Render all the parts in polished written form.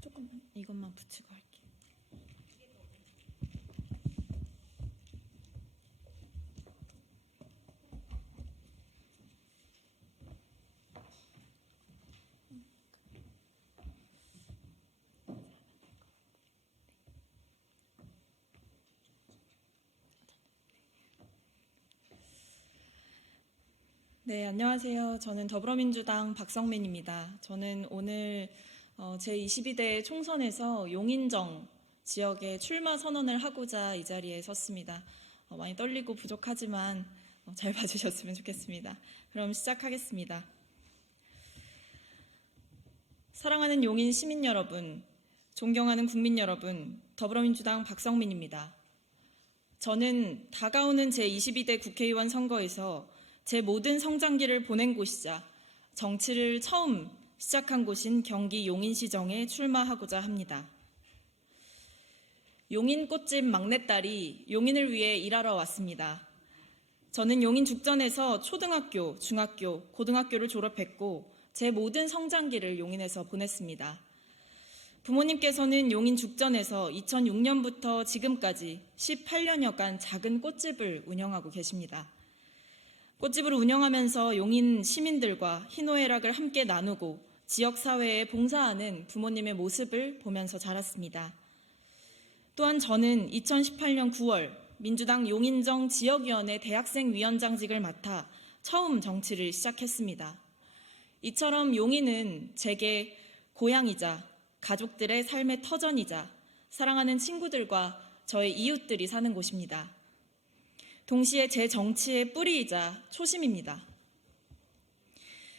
조금만 이것만 붙이고 할게요. 네, 안녕하세요. 저는 더불어민주당 박성민입니다. 저는 오늘 제22대 총선에서 용인정 지역에 출마 선언을 하고자 이 자리에 섰습니다. 많이 떨리고 부족하지만 잘 봐주셨으면 좋겠습니다. 그럼 시작하겠습니다. 사랑하는 용인 시민 여러분, 존경하는 국민 여러분, 더불어민주당 박성민입니다. 저는 다가오는 제22대 국회의원 선거에서 제 모든 성장기를 보낸 곳이자 정치를 처음 시작한 곳인 경기 용인시정에 출마하고자 합니다. 용인 꽃집 막내딸이 용인을 위해 일하러 왔습니다. 저는 용인 죽전에서 초등학교, 중학교, 고등학교를 졸업했고 제 모든 성장기를 용인에서 보냈습니다. 부모님께서는 용인 죽전에서 2006년부터 지금까지 18년여간 작은 꽃집을 운영하고 계십니다. 꽃집을 운영하면서 용인 시민들과 희노애락을 함께 나누고 지역사회에 봉사하는 부모님의 모습을 보면서 자랐습니다. 또한 저는 2018년 9월 민주당 용인정 지역위원회 대학생위원장직을 맡아 처음 정치를 시작했습니다. 이처럼 용인은 제게 고향이자 가족들의 삶의 터전이자 사랑하는 친구들과 저의 이웃들이 사는 곳입니다. 동시에 제 정치의 뿌리이자 초심입니다.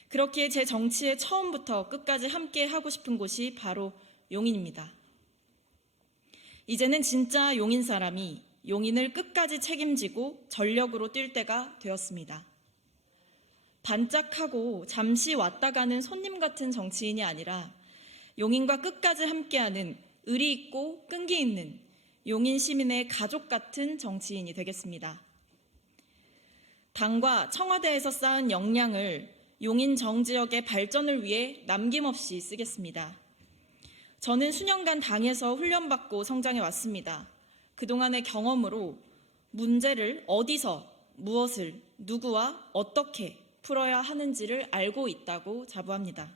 그렇기에 제 정치에 처음부터 끝까지 함께 하고 싶은 곳이 바로 용인입니다. 이제는 진짜 용인 사람이 용인을 끝까지 책임지고 전력으로 뛸 때가 되었습니다. 반짝하고 잠시 왔다 가는 손님 같은 정치인이 아니라 용인과 끝까지 함께하는 의리 있고 끈기 있는 용인 시민의 가족 같은 정치인이 되겠습니다. 당과 청와대에서 쌓은 역량을 용인 정지역의 발전을 위해 남김없이 쓰겠습니다. 저는 수년간 당에서 훈련받고 성장해 왔습니다. 그동안의 경험으로 문제를 어디서, 무엇을, 누구와 어떻게 풀어야 하는지를 알고 있다고 자부합니다.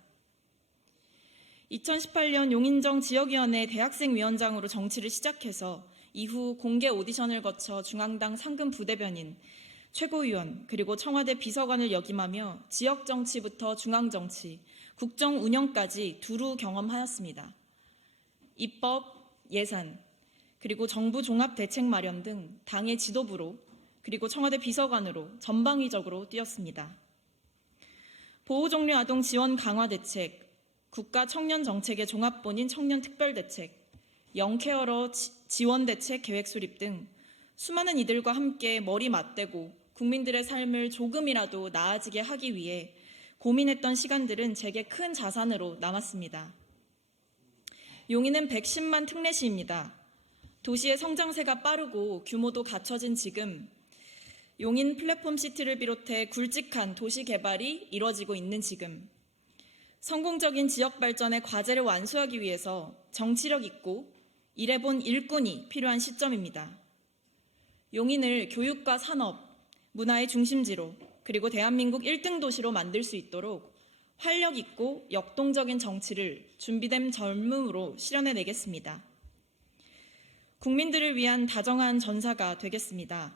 2018년 용인정 지역위원회 대학생위원장으로 정치를 시작해서 이후 공개 오디션을 거쳐 중앙당 상근 부대변인, 최고위원, 그리고 청와대 비서관을 역임하며 지역 정치부터 중앙 정치, 국정 운영까지 두루 경험하였습니다. 입법, 예산, 그리고 정부 종합대책 마련 등 당의 지도부로 그리고 청와대 비서관으로 전방위적으로 뛰었습니다. 보호종료 아동 지원 강화 대책, 국가 청년 정책의 종합본인 청년 특별대책, 영케어러 지원 대책 계획 수립 등 수많은 이들과 함께 머리 맞대고 국민들의 삶을 조금이라도 나아지게 하기 위해 고민했던 시간들은 제게 큰 자산으로 남았습니다. 용인은 110만 특례시입니다. 도시의 성장세가 빠르고 규모도 갖춰진 지금 용인 플랫폼 시티를 비롯해 굵직한 도시 개발이 이뤄지고 있는 지금 성공적인 지역 발전의 과제를 완수하기 위해서 정치력 있고 일해본 일꾼이 필요한 시점입니다. 용인을 교육과 산업, 문화의 중심지로 그리고 대한민국 1등 도시로 만들 수 있도록 활력 있고 역동적인 정치를 준비된 젊음으로 실현해내겠습니다. 국민들을 위한 다정한 전사가 되겠습니다.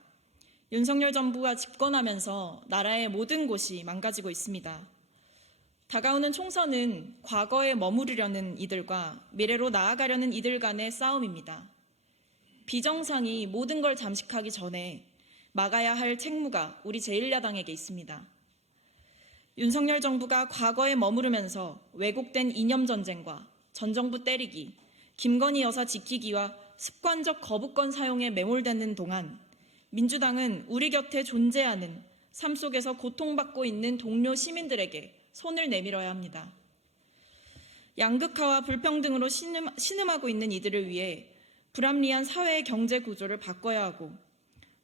윤석열 정부가 집권하면서 나라의 모든 곳이 망가지고 있습니다. 다가오는 총선은 과거에 머무르려는 이들과 미래로 나아가려는 이들 간의 싸움입니다. 비정상이 모든 걸 잠식하기 전에 막아야 할 책무가 우리 제1야당에게 있습니다. 윤석열 정부가 과거에 머무르면서 왜곡된 이념전쟁과 전 정부 때리기, 김건희 여사 지키기와 습관적 거부권 사용에 매몰되는 동안 민주당은 우리 곁에 존재하는 삶 속에서 고통받고 있는 동료 시민들에게 손을 내밀어야 합니다. 양극화와 불평등으로 신음하고 있는 이들을 위해 불합리한 사회 경제 구조를 바꿔야 하고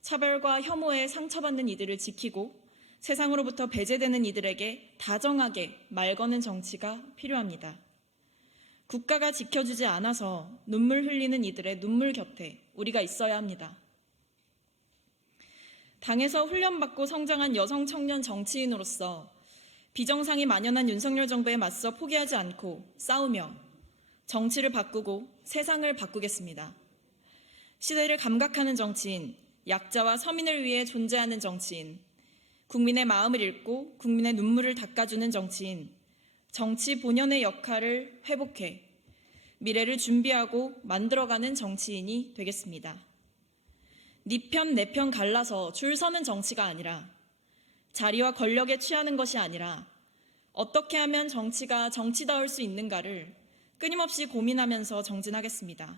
차별과 혐오에 상처받는 이들을 지키고 세상으로부터 배제되는 이들에게 다정하게 말 거는 정치가 필요합니다. 국가가 지켜주지 않아서 눈물 흘리는 이들의 눈물 곁에 우리가 있어야 합니다. 당에서 훈련받고 성장한 여성 청년 정치인으로서 비정상이 만연한 윤석열 정부에 맞서 포기하지 않고 싸우며 정치를 바꾸고 세상을 바꾸겠습니다. 시대를 감각하는 정치인, 약자와 서민을 위해 존재하는 정치인, 국민의 마음을 읽고 국민의 눈물을 닦아주는 정치인, 정치 본연의 역할을 회복해 미래를 준비하고 만들어가는 정치인이 되겠습니다. 네 편, 내 편 갈라서 줄 서는 정치가 아니라 자리와 권력에 취하는 것이 아니라 어떻게 하면 정치가 정치다울 수 있는가를 끊임없이 고민하면서 정진하겠습니다.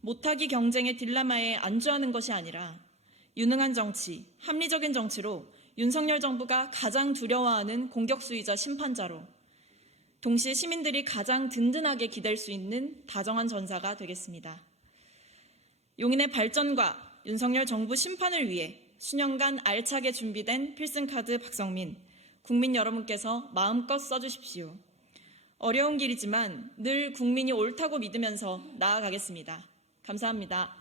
못하기 경쟁의 딜레마에 안주하는 것이 아니라 유능한 정치, 합리적인 정치로 윤석열 정부가 가장 두려워하는 공격수이자 심판자로 동시에 시민들이 가장 든든하게 기댈 수 있는 다정한 전사가 되겠습니다. 용인의 발전과 윤석열 정부 심판을 위해 수년간 알차게 준비된 필승카드 박성민, 국민 여러분께서 마음껏 써주십시오. 어려운 길이지만 늘 국민이 옳다고 믿으면서 나아가겠습니다. 감사합니다.